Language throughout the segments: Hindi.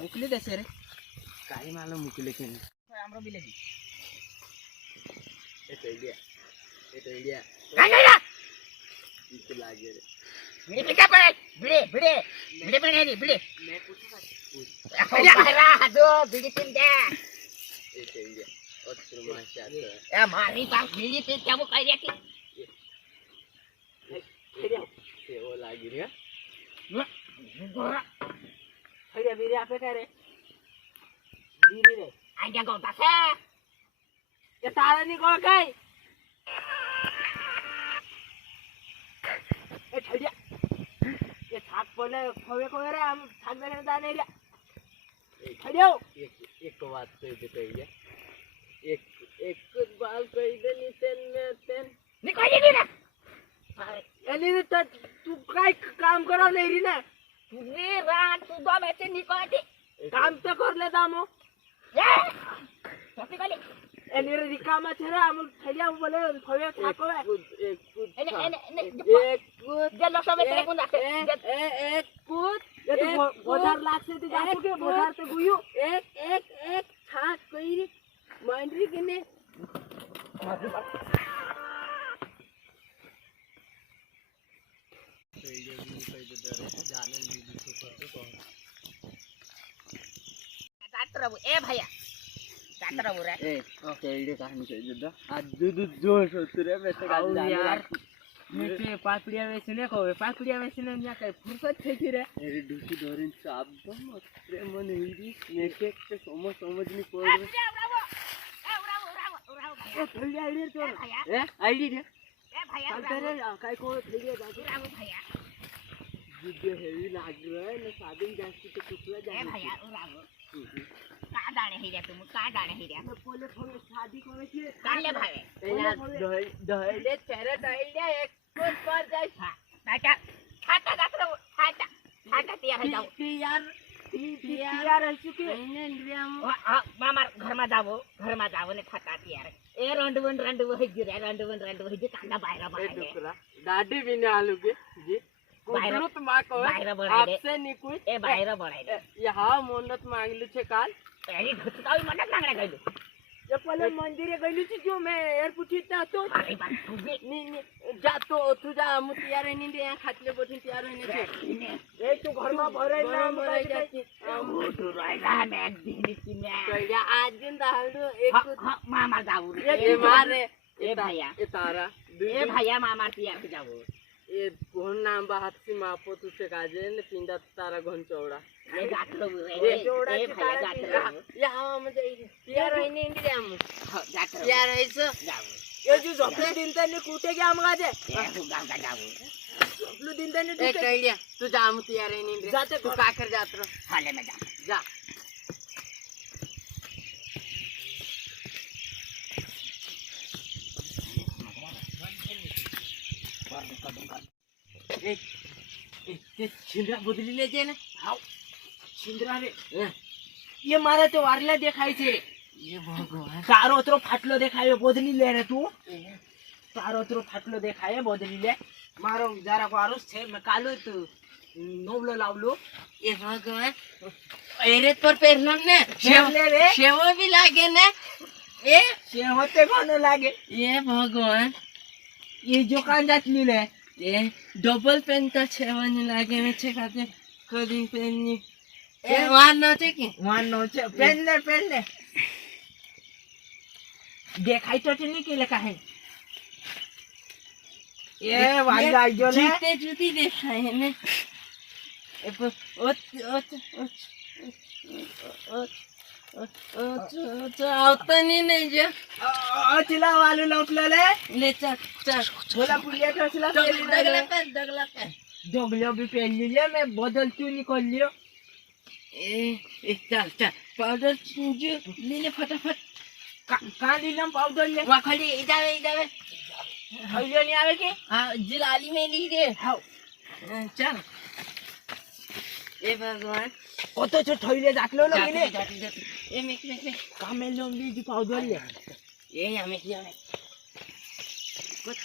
मुकली देसे रे काही मालूम मुकले की आमरो बिलेजी ए तो इंडिया काय इथे लागे रे बिडे पिका पड़े बिडे बने रे बिडे मैं पूछूंगा अरे हादो बिडे पिन दे ए तो इंडिया और माशा ए मारी पास बिडे पे क्या वो कह रहा कि ये वो लागी रे गोरा अरे बिरे आपे कह रे बिरे रे आजा गोता से ये तारा नहीं गोल गई ए छड़िया ये छाक पले फवे को रे हम छाक देने जाने रे छड़ियो एक बात तो ये एक बाल कह दे नितेन में तेन निकाल दे ना अरे तू काय काम करा नहीं री ना तुझे रात तू दो बैठे निकाल दे काम तो कर ले दामो ये तो निकाल एने रे रिकामा छरा हम थैया बोले फवे छाको एक कूद जे लो सब तेरे को नाचे एक कूद ये तो बोधार लाख से तू जाको के बोधार ते गुयू एक छाक कोई रे माइंड्री केने ए भैया काटरबू रे ए केड़ी कहानी कह दो आज दूध जोर से रे वैसे का यार मीठे पापड़िया वेचने को पापड़िया वेचने में क्या फुर्सत थे कि रे अरे डूसी डोरिन साब दम रे मन हिरी नेके के समझ नहीं पड़ रे ए भैया आईडी तो ए आईडी रे ए भैया तेरे काय को थैया जाके भैया जिद्द हेवी लाग रहा है ना शादी जाती तो कुतला जाए भैया उरागो का दाणे ही रे तुम का दाणे ही रे बोले थोड़ी शादी करे छे का ले भाई दहले तेरे दहले एक कोट पर जाय बेटा छाता दाखरो छाता तैयार है जाओ यार है चुके मामा घर में जावो ने खाता तैयार ए रंडवन है गिरे रंडवन है जे कांदा बाहर दाढ़ी भी ने आलू के जी कुदरत मा को आपसे नहीं कोई ए बाहर बढ़ाई यहां मन्नत मांगलु छे काल एही घुसताई मन्नत मांगने गइलु ये पहले मंदिरे गइलु छी जो मैं एयर पुछीता तो अरे बात तुझे नी जा तो तू जा हम तैयार है नी यहां खातले बोथिन तैयार है छे ए तू घर में भरे ना मरे जाती मोटू रहिला मैं एक दिन की मैं कइया आज दिन दालू एक मामा जाऊ ए मारे ए भैया ए तारा ए भैया मामा तैयार जाऊ ये कौन नाम बात से मापो तुझे काजे ने पिंडा तारा घन चौड़ा ये गाटलो ये चौड़ा के भैया गाटलो यहां मुझे तैयार है नहीं इंडिया हम गाटलो तैयार है सो जाओ ये जो झोपले दिन तने कूटे के हम गाजे ए तू गांगा जाओ झोपले दिन तने तू कह लिया तू जा हम तैयार है नहीं जाते तू का कर जात रो हाले में जा एक छिंद्रा बदली ले जे ने हां छिंद्रा रे ये मारे तो वारला देखाय छे ये भगवान तारो तो फाटलो देखायो बदली ले रे तू तारो तो फाटलो देखाय बदली ले मारो जरा को आरुस छे मैं कालो तो नोबलो लावलो ये भगवान एरे पर पेरलम ने शेव भी लागे ने ए शेवते कोन लागे ये भगवान ये जो कान जातली ले ये डबल पेन तो छेवन लागे में छे खाते कदी पेन नी ए वान नो छे पेन ले देखाई तो नहीं के लेका है ये वाला जो ले जीते जुती देखाए ने ए ओ आता नहीं जो चिला वालू लोपले ले चल बोला पुलिया तो चिला दगला भी पहन लिया मैं बदलती निकल लियो ए चल पाउडर जो ले फटाफट कहां लीलम पाउडर ले वा खाली इजावे हइयो नहीं आवे के हां जिलाली में ली दे हां चल ए भगवान কত ছোট থইলে ডাকলো লগিনে এ মেক কামেলো লিজি পাউডার ले এই আমি কি আমি কত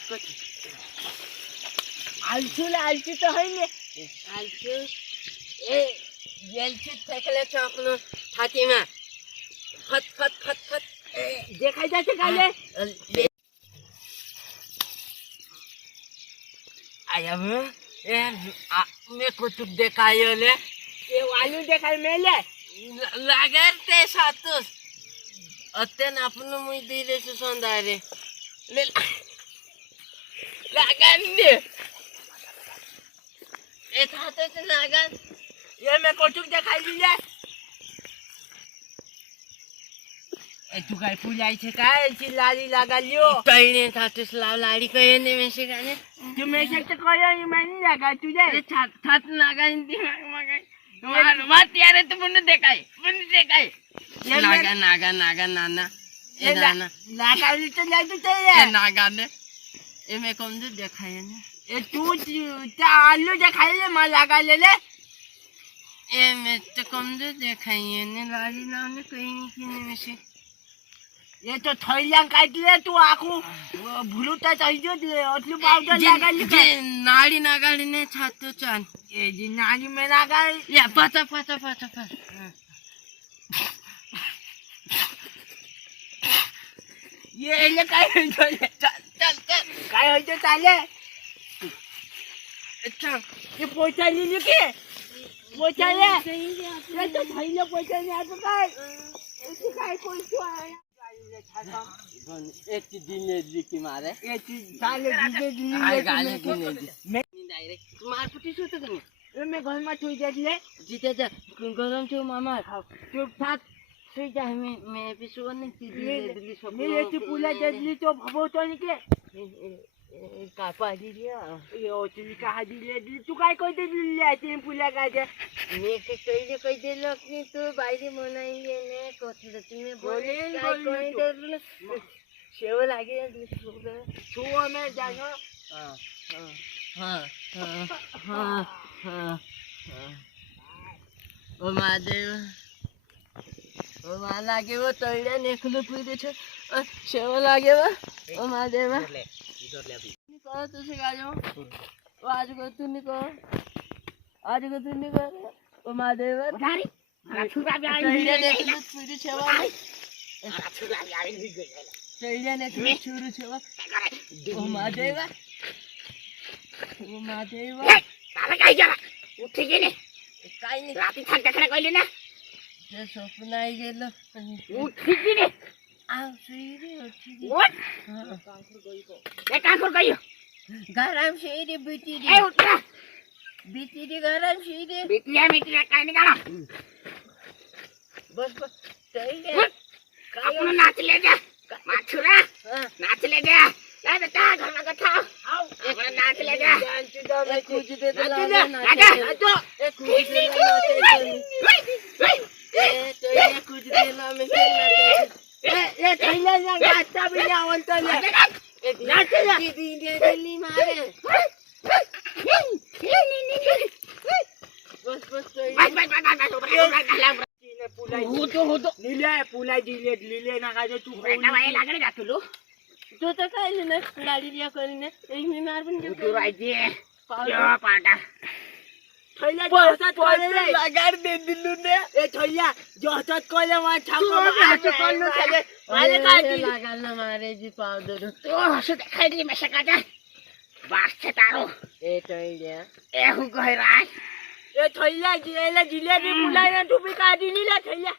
আলচু তো হইলে આલજો એ જેલથી ફેંકેલે છે આપણો છાતીમાં ફટ ફટ ફટ ફટ દેખાઈ જશે કાલે આયા હવે એ મેં કુતુબ દેખાયો લે એ વાલું દેખાય મેલે લાગર તે સાતું અત્યારે આપણને મુઈ દઈ લેશું સંદારે લે લાગન ને એ થાતો છે લાગન એ મેં કુતુબ દેખાઈ લીધે એ તું કાઈ ફૂલાઈ છે કાઈ છે લાલી લાગાલ્યો કઈને થાતો સ્લાવ લાડી કઈ ને મેસે કાને તું મેસે તો કયો ઈ મને લાગા તું જાય થાત લાગાઈ દિમાગ મગાઈ વાત યારે તો મને દેખાય નાગા નાગા નાગા નાના એ નાના લાગાલી તો લાગતું છે એ નાગા ને એ મે કોમ દે દેખાય ને એ તું ચાલુ દેખાય લે માં લાગા લે લે એ મે તો કોમ દે દેખાય ને લાલી નાને કઈ ની કીને મેસે એ તો થઈલા કાઢી લે તું આખું ભૂલુતા થઈ ગયો લે આટલું પાવડર લાગાલી જે નાળી નાગાડી ને છાતો ચાન એ જે નાળી મે નાગાડી યા પાતા પાતા પાતા પાતા ये એટલે કાઈ ચાલ ચાલ ચાલ કાઈ હોય તો ચાલે અચ્છા ये પોચા લીધું કે પોચા લે એ તો થઈલો પોચા ને આ તો કાઈ એ કાઈ પોચો આયા एक दिन की मारे एक साले दिन आए गाले दिन मैं डायरेक्ट मार पुटी सो तो तुम्हें मैं घर में छोड़ दे ले जीते जा गरम छो मामा चुप थाक सही जा मैं भी सो नहीं की दिल्ली सब मेरे तो पूरा दिल्ली तो भबो तो नहीं के का पाजी दिया ये ओचनी का हाजी ले तू काय कोई दे ले आते पूला का जे मैं के कोई दे लोग ने तो बाईरी मनाएंगे ने कोथले तुम्हें बोले कोई दे शेव लागे छुओ में जानो हां हां हां ओ महादेव ओ मा लागे वो तळ्या नेखलो पीरे छे शेव लागे वो ओ महादेव निको तुझे गाजो आज को तू निको ओ महादेव धारी छुरा भी आई तळ्या नेखलो पीरे छेवा छुरा भी आई गई तळ्या नेखलो छुरू छेवा ओ महादेव काला काय जरा उठी गेले काय नाही रात्री थंड खडा कइले ना ते स्वप्न आई गेलो उठी गेले आव श्री उठी गेले कांकुर गई को ए कांकुर गई गरम श्री बीटी दी ए उठ बीटी दी गरम श्री बीटिया काय निकाला बस तळ्या काय नाच ले जा माछुरा नाच ले जा ए बेटा घर में गथा आओ एक नाच ले जा एक कुछ दे दे ना नाचो एक कुछ दे ना ए तो ये कुछ दे ना मैं नाचे ए थैला ना गाता भी ना आवंत ले एक नाच ले दिल्ली मारे बस तो होतो लीले पुलाई दिले ना काय तू ना वाय लागले का तुलो तो तर काय ना गाडी रिया કરીને એક મી માર પણ જો રાઈજે પાડા પાડા થઈલા જોતા કોલે લગાડ દે દિલ્લુ ને એ થઈલા જોતા કોલે માં ઠાકો આ તો કોલનો ચાલે મારે કાઢી લગાડ ના મારે જી પાવડર તો હશે દેખાઈ દી મેં સકાતા બાસ છે તારો એ થઈલા એ હું કહે રાય એ થઈલા જીલે જીલેબી પુલાઈને ટૂપી કાઢી લીલા થઈલા